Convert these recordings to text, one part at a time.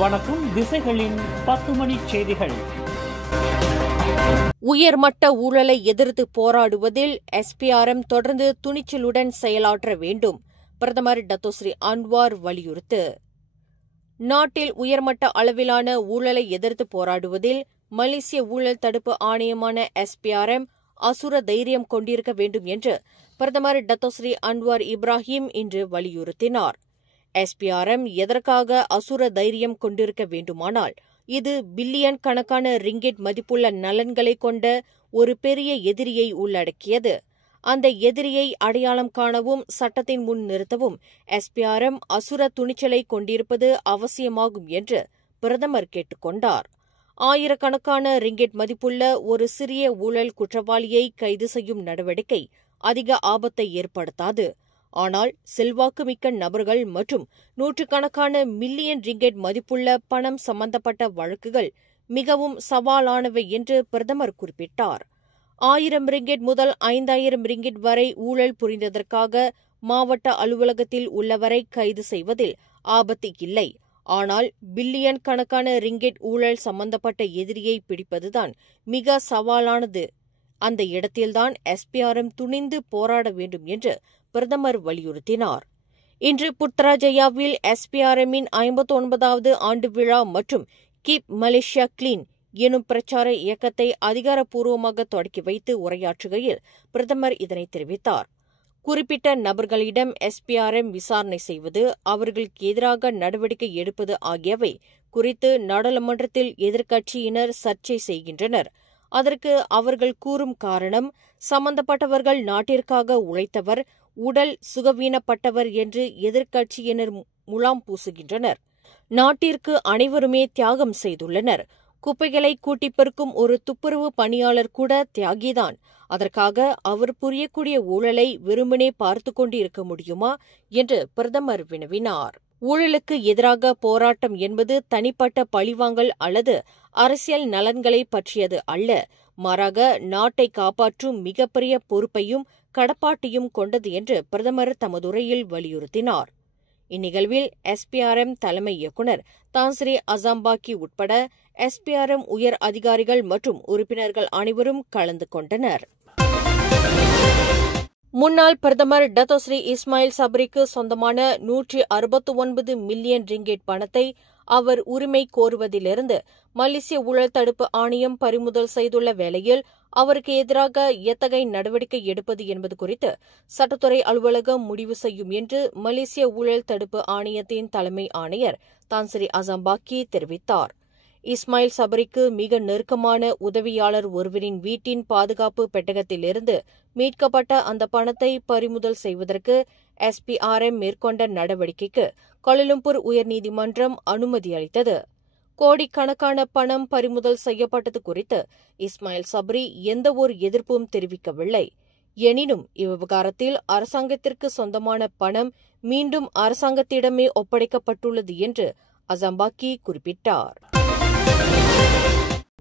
வணக்கம். திசைகளின் 10 மணி செய்திகள். உயர்மட்ட ஊழலை எதிர்த்து போராடுவதில் எஸ்பிஆர்எம் தொடர்ந்து துணிச்சலுடன் செயலாற்ற வேண்டும். பிரதமர் டத்தோஸ்ரீ அன்வார் வலியுறுத்து. நாட்டில் உயர்மட்ட அளவிலான ஊழலை எதிர்த்து போராடுவதில் மலேசிய ஊழல் தடுப்பு ஆணையமான எஸ்பிஆர்எம் அசுர தைரியம் கொண்டிருக்க வேண்டும் என்று பிரதமர் டத்தோஸ்ரீ அன்வார் இப்ராஹிம் இன்று வலியுறுத்தினார். எஸ்பிஆர்எம் எதற்காக அசுர தைரியம் கொண்டிருக்க வேண்டுமானால், இது பில்லியன் கணக்கான ரிங்கிட் மதிப்புள்ள நலன்களை கொண்ட ஒரு பெரிய எதிரியை உள்ளடக்கியது. அந்த எதிரியை அடையாளம் காணவும் சட்டத்தின் முன் நிறுத்தவும் எஸ்பிஆர்எம் அசுர துணிச்சலை கொண்டிருப்பது அவசியமாகும் என்று பிரதமர் கேட்டுக் கொண்டார். ஆயிரக்கணக்கான ரிங்கிட் மதிப்புள்ள ஒரு சிறிய ஊழல் குற்றவாளியை கைது செய்யும் நடவடிக்கை அதிக ஆபத்தை ஏற்படுத்தாது. ஆனால் செல்வாக்குமிக்க நபர்கள் மற்றும் நூற்றுக்கணக்கான மில்லியன் ரிங்கெட் மதிப்புள்ள பணம் சம்பந்தப்பட்ட வழக்குகள் மிகவும் சவாலானவை என்று பிரதமர் குறிப்பிட்டார். 1000 ரிங்கெட் முதல் 5000 ரிங்கெட் வரை ஊழல் புரிந்ததற்காக மாவட்ட அலுவலகத்தில் உள்ளவரை கைது செய்வதில் ஆபத்து இல்லை. ஆனால் பில்லியன் கணக்கான ரிங்கெட் ஊழல் சம்பந்தப்பட்ட எதிரியை பிடிப்பதுதான் மிக சவாலானது. அந்த இடத்தில்தான் எஸ்பிஆர்எம் துணிந்து போராட வேண்டும் என்று பிரதமர் வலியுறுத்தினார். இன்று புத்ராஜயாவில் எஸ்பிஆர்எம்மின் 59வது ஆண்டு விழா மற்றும் கீப் மலேசியா கிளீன் எனும் பிரச்சார இயக்கத்தை அதிகாரப்பூர்வமாக தொடக்கி வைத்து உரையாற்றுகையில் பிரதமர் இதனை தெரிவித்தார். குறிப்பிட்ட நபர்களிடம் எஸ்பிஆர்எம் விசாரணை செய்வது, அவர்களுக்கு எதிராக நடவடிக்கை எடுப்பது ஆகியவை குறித்து நாடாளுமன்றத்தில் எதிர்க்கட்சியினர் சர்ச்சை செய்கின்றனர். அதற்கு அவர்கள் கூறும் காரணம், சம்பந்தப்பட்டவர்கள் நாட்டிற்காக உழைத்தவர், உடல் சுகவீனப்பட்டவர் என்று எதிர்க்கட்சியினர் முலாம் பூசுகின்றனர். நாட்டிற்கு அனைவருமே தியாகம் செய்துள்ளனர். குப்பைகளை கூட்டிப் பெருக்கும் ஒரு துப்புரவு பணியாளர் கூட தியாகிதான். அதற்காக அவர் புரியக்கூடிய ஊழலை வெறுமனே பார்த்துக் கொண்டு இருக்க முடியுமா என்று பிரதமர் வினவினார். ஊழலுக்கு எதிராக போராட்டம் என்பது தனிப்பட்ட பழிவாங்கல் அல்லது அரசியல் நலன்களை பற்றியது அல்ல. மாறாக நாட்டை காப்பாற்றும் மிகப்பெரிய பொறுப்பையும் கடப்பாட்டையும் கொண்டது என்று பிரதமர் தமது உரையில் வலியுறுத்தினார். இந்நிகழ்வில் எஸ்பிஆர்எம் தலைமை இயக்குநர் தான்ஸ்ரீ அசாம்பாக்கி உட்பட எஸ்பிஆர்எம் உயர் அதிகாரிகள் மற்றும் உறுப்பினர்கள் அனைவரும் கலந்து கொண்டனர். முன்னாள் பிரதமர் டத்தோஸ்ரீ இஸ்மாயில் சப்ரிக்கு சொந்தமான 169 மில்லியன் ரிங்கெட் பணத்தை அவர் உரிமை கோருவதிலிருந்து மலேசிய ஊழல் தடுப்பு ஆணையம் பறிமுதல் செய்துள்ள வேளையில் அவருக்கு எதிராக எத்தகைய நடவடிக்கை எடுப்பது என்பது குறித்து சட்டத்துறை அலுவலகம் முடிவு செய்யும் என்று மலேசிய ஊழல் தடுப்பு ஆணையத்தின் தலைமை ஆணையர் தான்ஸ்ரீ அசாம்பாக்கி தெரிவித்தார். இஸ்மாயில் சபரிக்கு மிக நெருக்கமான உதவியாளர் ஒருவரின் வீட்டின் பாதுகாப்பு பெட்டகத்திலிருந்து மீட்கப்பட்ட அந்த பணத்தை பறிமுதல் செய்வதற்கு எஸ்பிஆர்எம் மேற்கொண்ட நடவடிக்கைக்கு கோலாலம்பூர் உயர்நீதிமன்றம் அனுமதி அளித்தது. கோடிக்கணக்கான பணம் பறிமுதல் செய்யப்பட்டது குறித்து இஸ்மாயில் சப்ரி எந்தவொரு எதிர்ப்பும் தெரிவிக்கவில்லை. எனினும் இவ்விவகாரத்தில் அரசாங்கத்திற்கு சொந்தமான பணம் மீண்டும் அரசாங்கத்திடமே ஒப்படைக்கப்பட்டுள்ளது என்று அசாம்பாக்கி குறிப்பிட்டார்.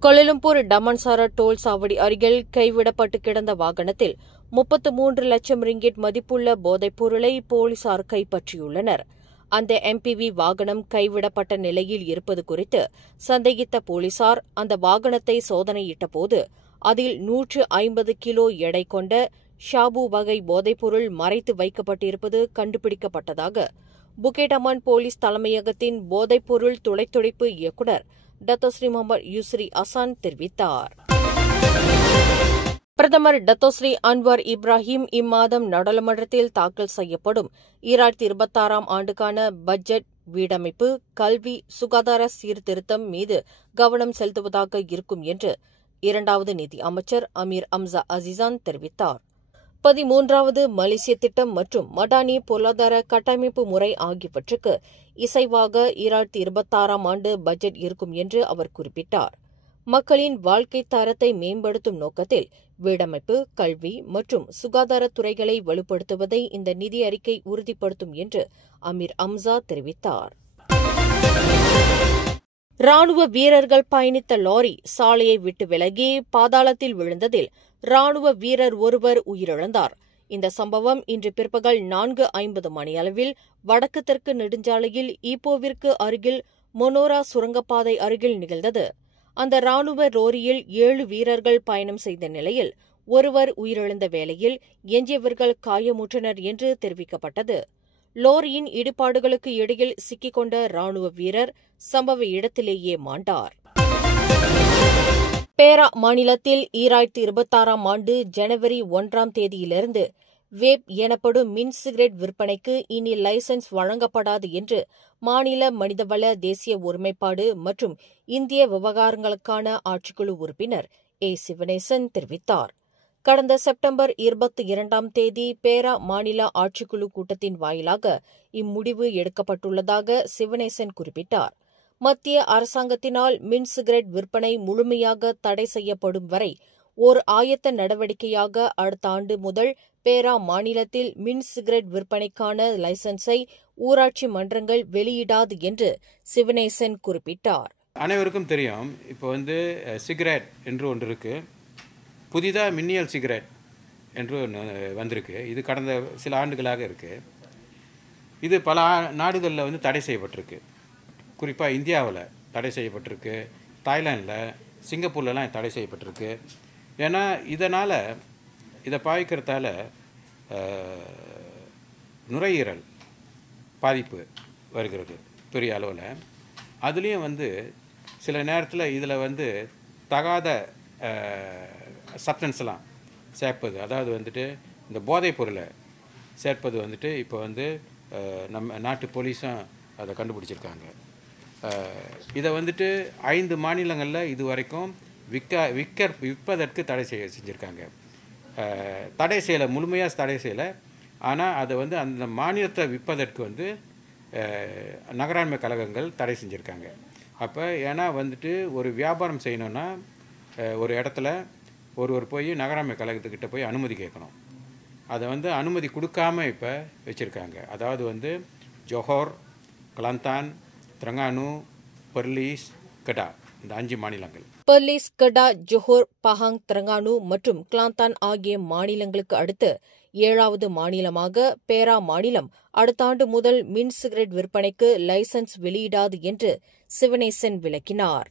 கோலாலம்பூர் டமன்சாரா டோல் சாவடி அருகில் கைவிடப்பட்டு கிடந்த வாகனத்தில் 33 லட்சம் ரிங்கிட் மதிப்புள்ள போதைப் பொருளை போலீசார் கைப்பற்றியுள்ளனர். அந்த எம்பிவி வாகனம் கைவிடப்பட்ட நிலையில் இருப்பது குறித்து சந்தேகித்த போலீசார் அந்த வாகனத்தை சோதனையிட்டபோது அதில் 150 கிலோ எடை கொண்ட ஷாபு வகை போதைப்பொருள் மறைத்து வைக்கப்பட்டிருப்பது கண்டுபிடிக்கப்பட்டதாக புக்கெட் அமான் போலீஸ் தலைமையகத்தின் போதைப்பொருள் துளைத்துடைப்பு இயக்குநர் டத்தோஸ்ரீ முகமது யூஸ்ரி அசான் தெரிவித்தார். பிரதமர் டத்தோஸ்ரீ அன்வார் இப்ராஹிம் இம்மாதம் நாடாளுமன்றத்தில் தாக்கல் செய்யப்படும் 2026ஆம் ஆண்டுக்கான பட்ஜெட் வீடமைப்பு, கல்வி, சுகாதார சீர்திருத்தம் மீது கவனம் செலுத்துவதாக இருக்கும் என்று 2வது நிதி அமைச்சர் அமீர் அம்சா அசிசான் தெரிவித்தார். 13வது மலேசிய திட்டம் மற்றும் மடானி பொருளாதார கட்டமைப்பு முறை ஆகியவற்றுக்கு இசைவாக 2026ஆம் ஆண்டு பட்ஜெட் இருக்கும் என்று அவர் குறிப்பிட்டார். மக்களின் வாழ்க்கை தரத்தை மேம்படுத்தும் நோக்கத்தில் வீடமைப்பு, கல்வி மற்றும் சுகாதாரத் துறைகளை வலுப்படுத்துவதை இந்த நிதி அறிக்கை உறுதிப்படுத்தும் என்று அமீர் அம்சா தெரிவித்தார். ராணுவ வீரர்கள் பயணித்த லாரி சாலையை விட்டு விலகி பாதாளத்தில் விழுந்ததில் ராணுவ வீரர் ஒருவர் உயிரிழந்தார். இந்த சம்பவம் இன்று பிற்பகல் 4:50 மணியளவில் வடக்கு தெற்கு நெடுஞ்சாலையில் ஈப்போவிற்கு அருகில் மொனோரா சுரங்கப்பாதை அருகில் நிகழ்ந்தது. அந்த ராணுவ லோரியில் 7 வீரர்கள் பயணம் செய்த நிலையில் ஒருவர் உயிரிழந்த வேளையில் எஞ்சியவர்கள் காயமுற்றனர் என்று தெரிவிக்கப்பட்டது. லோரியின் இடிபாடுகளுக்கு இடையில் சிக்கிக்கொண்ட ராணுவ வீரர் சம்பவ இடத்திலேயே மாண்டார். பேரா மாநிலத்தில் 2026ஆம் ஆண்டு ஜனவரி 1ஆம் தேதியிலிருந்து வேப் எனப்படும் மின் சிகரெட் விற்பனைக்கு இனி லைசன்ஸ் வழங்கப்படாது என்று மாநில மனிதவள தேசிய ஒருமைப்பாடு மற்றும் இந்திய விவகாரங்களுக்கான ஆட்சிக்குழு உறுப்பினர் சிவனேசன் தெரிவித்தார். கடந்த செப்டம்பர் 22ஆம் தேதி பேரா மாநில ஆட்சிக்குழு கூட்டத்தின் வாயிலாக இம்முடிவு எடுக்கப்பட்டுள்ளதாக சிவனேசன் குறிப்பிட்டார். மத்திய அரசாங்கத்தினால் மின் சிகரெட் விற்பனை முழுமையாக தடை செய்யப்படும் வரை ஓர் ஆயத்த நடவடிக்கையாக அடுத்த ஆண்டு முதல் பேரா மாநிலத்தில் மின் சிகரெட் விற்பனைக்கான லைசன்ஸை ஊராட்சி மன்றங்கள் வெளியிடாது என்று சிவனேசன் குறிப்பிட்டார். அனைவருக்கும் தெரியும், இப்போ சிகரெட் என்று ஒன்று இருக்கு, புதிதாக மின்னியல் சிகரெட் என்று ஒன்று வந்திருக்கு. இது கடந்த சில ஆண்டுகளாக இருக்கு. இது பல நாடுகளில் தடை செய்யப்பட்டிருக்கு. குறிப்பாக இந்தியாவில் தடை செய்யப்பட்டிருக்கு, தாய்லாந்தில், சிங்கப்பூர்லலாம் தடை செய்யப்பட்டிருக்கு. ஏன்னா இதனால் இதை பாய்க்கிறதால நுரையீரல் பாதிப்பு வருகிறது பெரிய அளவில். அதுலேயும் சில நேரத்தில் இதில் தகாத சப்ஸ்டன்ஸ்லாம் சேர்ப்பது, அதாவது இந்த போதைப் பொருளை சேர்ப்பது இப்போ நம்ம நாட்டு போலீஸும் அதை கண்டுபிடிச்சிருக்காங்க. இதை 5 மாநிலங்களில் இது வரைக்கும் விற்பதற்கு தடை செஞ்சுருக்காங்க. தடை செய்யலை, முழுமையாக தடை செய்யலை. ஆனால் அதை அந்த மாநிலத்தை விற்பதற்கு நகராண்மை கழகங்கள் தடை செஞ்சுருக்காங்க. அப்போ ஏன்னா ஒரு வியாபாரம் செய்யணுன்னா ஒரு இடத்துல ஒருவர் போய் நகராண்மை கழகத்துக்கிட்ட போய் அனுமதி கேட்கணும். அதை அனுமதி கொடுக்காம இப்போ வச்சுருக்காங்க. அதாவது ஜோஹர், கிளாந்தான், திரங்கானு, பர்லீஸ், கடா, இந்த 5 மாநிலங்கள். பர்லீஸ், கடா, ஜோஹர், பஹாங், திரங்கானு மற்றும் கிளாந்தான் ஆகிய மாநிலங்களுக்கு அடுத்து 7வது மாநிலமாக பேரா மாநிலம் அடுத்த ஆண்டு முதல் மின் சிகரெட் விற்பனைக்கு லைசன்ஸ் வெளியிடாது என்று சிவனேசன் விளக்கினார்.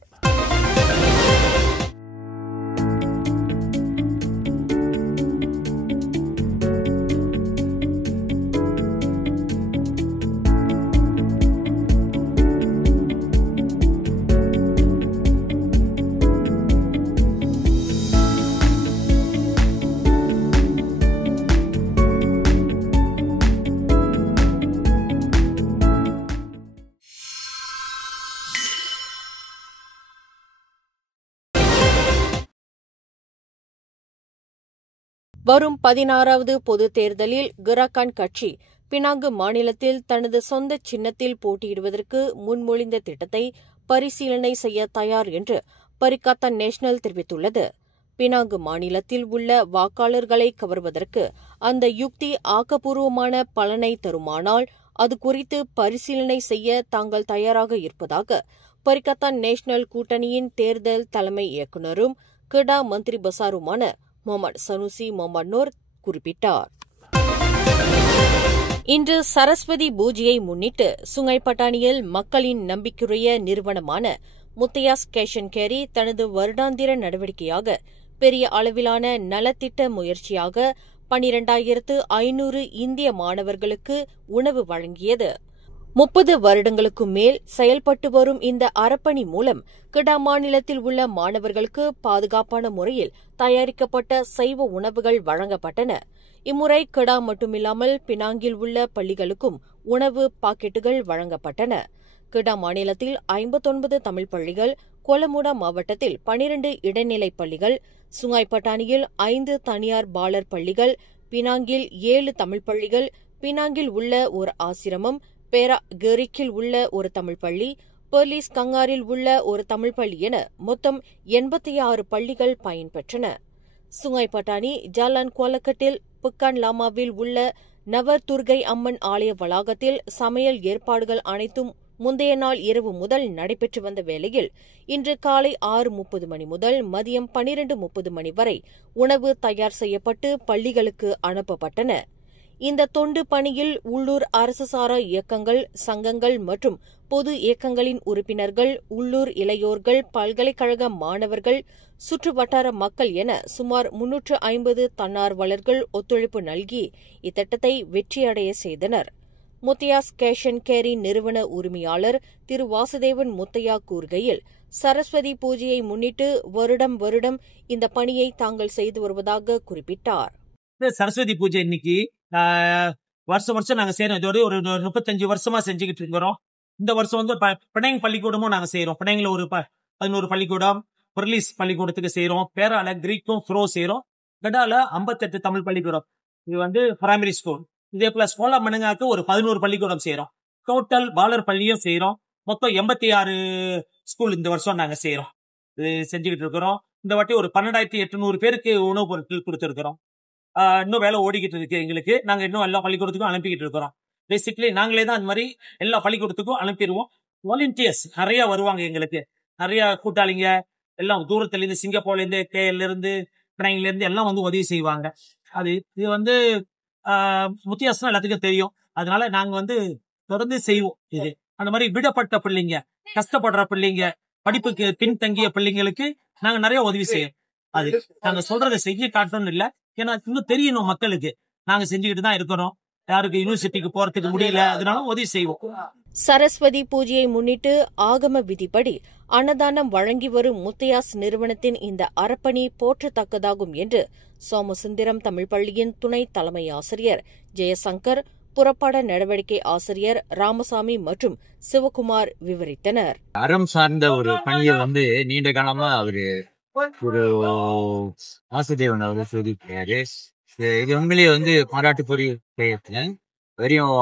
வரும் 16வது பொதுத் தேர்தலில் கிராகான் கட்சி பினாங்கு மாநிலத்தில் தனது சொந்த சின்னத்தில் போட்டியிடுவதற்கு முன்மொழிந்த திட்டத்தை பரிசீலனை செய்ய தயார் என்று பரிகாத்தான் நேஷனல் தெரிவித்துள்ளது. பினாங்கு மாநிலத்தில் உள்ள வாக்காளர்களை கவர்வதற்கு அந்த யுக்தி ஆக்கப்பூர்வமான பலனை தருமானால் அது குறித்து பரிசீலனை செய்ய தாங்கள் தயாராக இருப்பதாக பரிகாத்தான் நேஷனல் கூட்டணியின் தேர்தல் தலைமை இயக்குநரும் கிடா மந்திரி பசாருமான முகமது சனுசி முகமது நூர் குறிப்பிட்டார். இன்று சரஸ்வதி பூஜையை முன்னிட்டு சுங்கைப்பட்டாணியில் மக்களின் நம்பிக்கையுடைய நிறுவனமான முத்தையாஸ் கேஷ் அண்ட் கேரி தனது வருடாந்திர நடவடிக்கையாக பெரிய அளவிலான நலத்திட்ட முயற்சியாக 12,500 இந்திய மாணவர்களுக்கு உணவு வழங்கியது. 30 வருடங்களுக்கு மேல் செயல்பட்டு வரும் இந்த அறப்பணி மூலம் கிடா மாநிலத்தில் உள்ள மாணவர்களுக்கு பாதுகாப்பான முறையில் தயாரிக்கப்பட்ட சைவ உணவுகள் வழங்கப்பட்டன. இம்முறை கிடா மட்டுமில்லாமல் பினாங்கில் உள்ள பள்ளிகளுக்கும் உணவு பாக்கெட்டுகள் வழங்கப்பட்டன. கிடா மாநிலத்தில் 59 தமிழ் பள்ளிகள், கொலமுடா மாவட்டத்தில் 12 இடைநிலைப் பள்ளிகள், சுங்காய்பட்டாணியில் 5 தனியார் பாலர் பள்ளிகள், பினாங்கில் 7 தமிழ் பள்ளிகள், பினாங்கில் உள்ள ஒரு ஆசிரமம், பேரா கெரிக்கில் உள்ள ஒரு தமிழ் பள்ளி, பர்லீஸ் கங்காரில் உள்ள ஒரு தமிழ் பள்ளி என மொத்தம் 86 பள்ளிகள் பயன்பெற்றன. சுங்காய்பட்டாணி ஜாலான் கோலக்கட்டில் புக்கான் லாமாவில் உள்ள நவர் துர்கை அம்மன் ஆலய வளாகத்தில் சமையல் ஏற்பாடுகள் அனைத்தும் முந்தைய நாள் இரவு முதல் நடைபெற்று வந்த வேளையில் இன்று காலை 6:30 மணி முதல் மதியம் 12:30 மணி வரை உணவு தயார் செய்யப்பட்டு பள்ளிகளுக்கு அனுப்பப்பட்டன. இந்த தொண்டு பணியில் உள்ளூர் அரசு சாரா இயக்கங்கள், சங்கங்கள் மற்றும் பொது இயக்கங்களின் உறுப்பினர்கள், உள்ளூர் இளையோர்கள், பல்கலைக்கழக மாணவர்கள், சுற்று வட்டார மக்கள் என சுமார் 350 தன்னார்வலர்கள் ஒத்துழைப்பு நல்கி இத்திட்டத்தை வெற்றியடைய செய்தனர். முத்தையாஸ் கேஷ் அண்ட் கேரி நிறுவன உரிமையாளர் திரு வாசுதேவன் முத்தையா கூறுகையில், சரஸ்வதி பூஜையை முன்னிட்டு வருடம் வருடம் இந்த பணியை தாங்கள் செய்து வருவதாக குறிப்பிட்டார். சரஸ்வதி பூஜை இன்னைக்கு வருஷம் வருஷம் நாங்க செய்யறோம். இதோட ஒரு 35 வருஷமா செஞ்சுக்கிட்டு இருக்கிறோம். இந்த வருஷம் வந்து பிணைங் பள்ளிக்கூடமும் நாங்க செய்யறோம். பிணைங்ல ஒரு 11 பள்ளிக்கூடம், பொர்லிஸ் பள்ளிக்கூடத்துக்கு செய்யறோம். பேரால கிரீக்கும் ஃப்ரோ செய்யறோம். கடால 58 தமிழ் பள்ளிக்கூடம், இது வந்து பிரைமரி ஸ்கூல். இதே போல ஸ்கோலா மணங்காக்கு ஒரு 11 பள்ளிக்கூடம் செய்யறோம். டோட்டல் பாலர் பள்ளியும் செய்யறோம். மொத்தம் 86 ஸ்கூல் இந்த வருஷம் நாங்க செய்யறோம். இது செஞ்சுக்கிட்டு இருக்கிறோம். இந்த வாட்டி ஒரு 12,800 பேருக்கு உணவுப் பொருட்கள் கொடுத்துருக்கிறோம். இன்னும் வேலை ஓடிக்கிட்டு இருக்கு எங்களுக்கு. நாங்க இன்னும் எல்லா பள்ளிக்கூடத்துக்கும் அனுப்பிக்கிட்டு இருக்கிறோம். பேசிக்கலி நாங்களே தான் அந்த மாதிரி எல்லா பள்ளிக்கூடத்துக்கும் அனுப்பிடுவோம். வாலண்டியர்ஸ் நிறைய வருவாங்க. எங்களுக்கு நிறைய கூட்டாளிங்க எல்லாம் தூரத்துல இருந்து, சிங்கப்பூர்ல இருந்து, கேஎல்ல இருந்து, பிணைங்ல இருந்து எல்லாம் வந்து உதவி செய்வாங்க. இது வந்து முத்தியாசம் எல்லாத்துக்கும் தெரியும். அதனால நாங்க வந்து தொடர்ந்து செய்வோம். இது அந்த மாதிரி விடப்பட்ட பிள்ளைங்க, கஷ்டப்படுற பிள்ளைங்க, படிப்புக்கு பின்தங்கிய பிள்ளைங்களுக்கு நாங்க நிறைய உதவி செய்வோம். அது நாங்க சொல்றதை செஞ்சு காட்டணும் இல்ல, ஏன்னா இன்னும் தெரியணும் மக்களுக்கு. நாங்க செஞ்சுக்கிட்டு தான் இருக்கிறோம். யாருக்கு யூனிவர்சிட்டிக்கு போறதுக்கு முடியல, அதனால உதவி செய்வோம். சரஸ்வதி பூஜையை முன்னிட்டு ஆகம விதிப்படி அன்னதானம் வழங்கி வரும் முத்தையாஸ் நிறுவனத்தின் இந்த அர்ப்பணி போற்றத்தக்கதாகும் என்று சோமசுந்தரம் தமிழ் பள்ளியின் துணை தலைமை ஆசிரியர் ஜெயசங்கர், புறப்பாட நடவடிக்கை ஆசிரியர் ராமசாமி மற்றும் சிவகுமார் விவரித்தனர். அறம் சார்ந்த ஒரு பணியை வந்து நீண்ட காலமா அவரு ஒரு வாசுதேவன் அவரு சொல்லியிருக்காரு. இது உண்மையிலேயே வந்து பாராட்டுக்குரிய செயல். வெறும்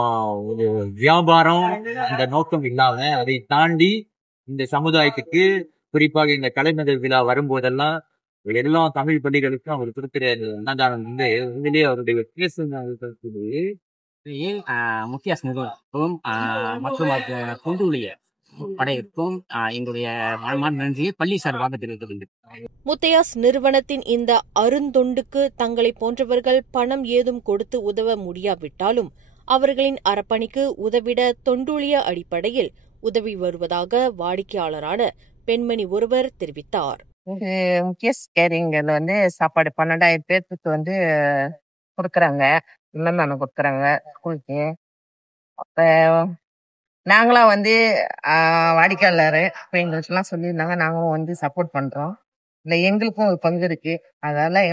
ஒரு வியாபாரம் அந்த நோக்கம் இல்லாம அதை தாண்டி இந்த சமுதாயத்துக்கு, குறிப்பாக இந்த கலைஞர் விழா வரும்போதெல்லாம் எல்லா தமிழ் பள்ளிகளுக்கும் அவர் கொடுக்கிற அன்னதானம் வந்து உண்மையிலேயே அவருடைய பேசுறது. முத்தியாஸ் நிறுவனத்துக்கும் மற்றும் தொண்டுடைய படைக்கும் எங்களுடைய நன்றியை பள்ளி சார்பாக தெரிவித்துள்ளது. முத்தையாஸ் நிறுவனத்தின் இந்த அருந்தொண்டுக்கு தங்களை போன்றவர்கள் பணம் ஏதும் கொடுத்து உதவ முடியாவிட்டாலும் அவர்களின் அர்ப்பணிக்கு உதவிட தொண்டூழிய அடிப்படையில் உதவி வருவதாக வாடிக்கையாளரான பெண்மணி ஒருவர் தெரிவித்தார். முத்தியாஸ் கேரிங்ல வந்து சாப்பாடு 12,000 பேருக்கு வந்து கொடுக்குறாங்க. இல்லம் கொடுக்குறாங்க ஸ்கூலுக்கு. அப்ப நாங்களாம் வந்து வாடிக்கையாளர் எங்களுக்குலாம் சொல்லியிருந்தாங்க. நாங்களும் வந்து சப்போர்ட் பண்றோம். இல்லை எங்களுக்கும் ஒரு பங்கு இருக்கு. அதனால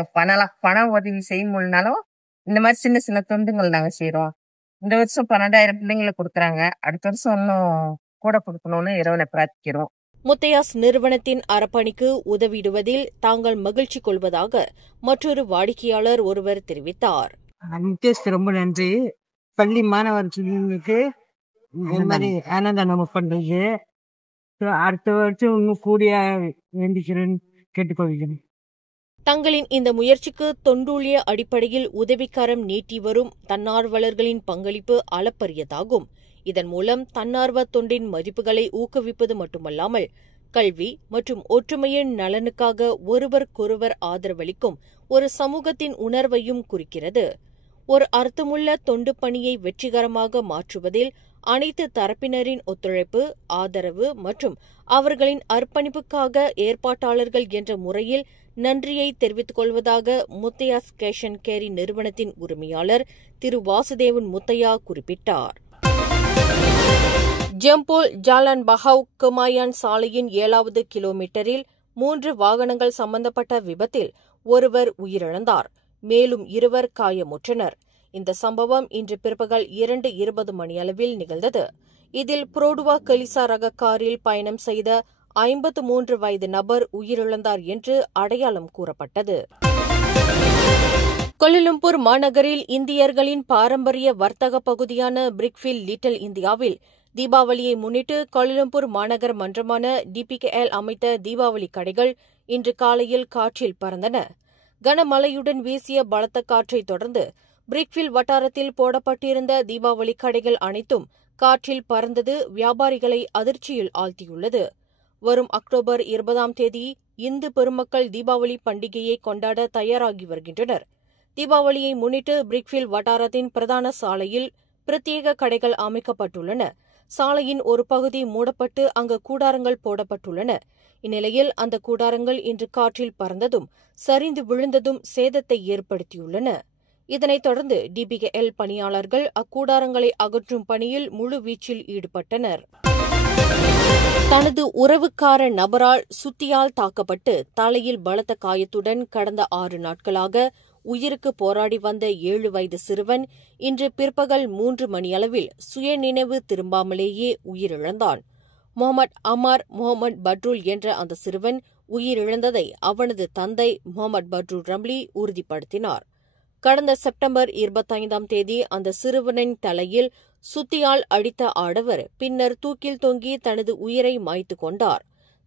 பண உதவி செய்ய முடியலனாலும் இந்த மாதிரி சின்ன சின்ன தொண்டுங்கள் நாங்க செய்யறோம். இந்த வருஷம் 12,000 பிள்ளைங்களை கொடுக்குறாங்க. அடுத்த வருஷம் இன்னும் கூட கொடுக்கணும்னு இறைவனை பிரார்த்திக்கிறோம். முத்தையாஸ் நிறுவனத்தின் அர்ப்பணிக்கு உதவிடுவதில் தாங்கள் மகிழ்ச்சி கொள்வதாக மற்றொரு வாடிக்கையாளர் ஒருவர் தெரிவித்தார். முத்தியாஸ் ரொம்ப நன்றி. பள்ளி மாணவர்களுக்கு இந்த மாதிரி அன்னதானம் பண்றது. அடுத்த வருஷம் இன்னும் கூடிய வேண்டிக்கிறேன்னு கேட்டுக்கொள்கிறேன். தங்களின் இந்த முயற்சிக்கு தொண்டூழிய அடிப்படையில் உதவிக்கரம் நீட்டி வரும் தன்னார்வலர்களின் பங்களிப்பு அளப்பரியதாகும். இதன் மூலம் தன்னார்வ தொண்டின் மதிப்புகளை ஊக்குவிப்பது மட்டுமல்லாமல் கல்வி மற்றும் ஒற்றுமையின் நலனுக்காக ஒருவருக்கொருவர் ஆதரவளிக்கும் ஒரு சமூகத்தின் உணர்வையும் குறிக்கிறது. ஒரு அர்த்தமுள்ள தொண்டு பணியை வெற்றிகரமாக மாற்றுவதில் அனைத்து தரப்பினரின் ஒத்துழைப்பு, ஆதரவு மற்றும் அவர்களின் அர்ப்பணிப்புக்காக ஏற்பாட்டாளர்கள் என்ற முறையில் நன்றியை தெரிவித்துக் கொள்வதாக முத்தையாஸ் கேஷ் அண்ட் கேரி நிறுவனத்தின் உரிமையாளர் திரு வாசுதேவன் முத்தையா குறிப்பிட்டார். ஜம்போல் ஜாலான் பஹாவ் குமாயான் சாலையின் 7வது கிலோமீட்டரில் 3 வாகனங்கள் சம்பந்தப்பட்ட விபத்தில் ஒருவர் உயிரிழந்தார். மேலும் 2 காயமுற்றனர். இந்த சம்பவம் இன்று பிற்பகல் 2:20 மணியளவில் நிகழ்ந்தது. இதில் புரோடுவா கலிசா ரக காரில் பயணம் செய்த 53 வயது நபர் உயிரிழந்தார் என்று அடையாளம் கூறப்பட்டது. கோலாலம்பூர் மாநகரில் இந்தியர்களின் பாரம்பரிய வர்த்தக பகுதியான பிரிக்ஃபீல்ட் லிட்டில் இந்தியாவில் தீபாவளியை முன்னிட்டு கோலாலம்பூர் மாநகர மன்றமான DPKL அமைத்த தீபாவளி கடைகள் இன்று காலையில் காற்றில் பறந்தன. கனமழையுடன் வீசிய பலத்த காற்றைத் தொடர்ந்து பிரிக்ஃபீல்ட் வட்டாரத்தில் போடப்பட்டிருந்த தீபாவளி கடைகள் அனைத்தும் காற்றில் பறந்தது வியாபாரிகளை அதிர்ச்சியில் ஆழ்த்தியுள்ளது. வரும் அக்டோபர் 20ஆம் தேதி இந்து பெருமக்கள் தீபாவளி பண்டிகையை கொண்டாட தயாராகி வருகின்றனர். தீபாவளியை முன்னிட்டு பிரிக்ஃபீல்ட் வட்டாரத்தின் பிரதான சாலையில் பிரத்யேக கடைகள் அமைக்கப்பட்டுள்ளன. சாலையின் ஒரு பகுதி மூடப்பட்டு அங்கு கூடாரங்கள் போடப்பட்டுள்ளன. இந்நிலையில் அந்த கூடாரங்கள் இன்று காற்றில் பறந்ததும் சரிந்து விழுந்ததும் சேதத்தை ஏற்படுத்தியுள்ளன. இதனைத் தொடர்ந்து DBKL பணியாளர்கள் அக்கூடாரங்களை அகற்றும் பணியில் முழுவீச்சில் ஈடுபட்டனர். தனது உறவுக்கார நபரால் சுத்தியால் தாக்கப்பட்டு தலையில் பலத்த காயத்துடன் கடந்த 6 நாட்களாக உயிருக்கு போராடி வந்த 7 வயது சிறுவன் இன்று பிற்பகல் 3 மணியளவில் சுயநினைவு திரும்பாமலேயே உயிரிழந்தான். முகமது அமார் முகமது பட்ருல் என்ற அந்த சிறுவன் உயிரிழந்ததை அவனது தந்தை முகமது பட்ருல் ரம்லி உறுதிப்படுத்தினார். கடந்த செப்டம்பர் 25ஆம் தேதி அந்த சிறுவனின் தலையில் சுத்தியால் அடித்த ஆடவர் பின்னர் தூக்கில் தொங்கி தனது உயிரை மாய்த்துக் கொண்டார்.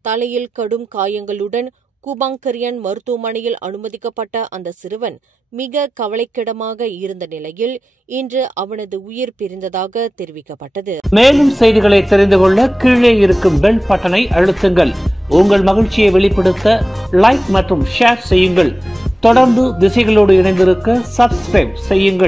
தலையில் கடும் காயங்களுடன் கூபாங்கரியன் மருத்துவமனையில் அனுமதிக்கப்பட்ட அந்த சிறுவன் மிக கவலைக்கிடமாக இருந்த நிலையில் இன்று அவனது உயிர் பிரிந்ததாக தெரிவிக்கப்பட்டது. மேலும் செய்திகளை தெரிந்து கொள்ள கீழே இருக்கும் பெல் பட்டனை அழுத்துங்கள். உங்கள் மகிழ்ச்சியை வெளிப்படுத்த லைக் மற்றும் ஷேர் செய்யுங்கள். தொடர்ந்து திசைகளோடு இணைந்திருக்க சப்ஸ்கிரைப் செய்யுங்கள்.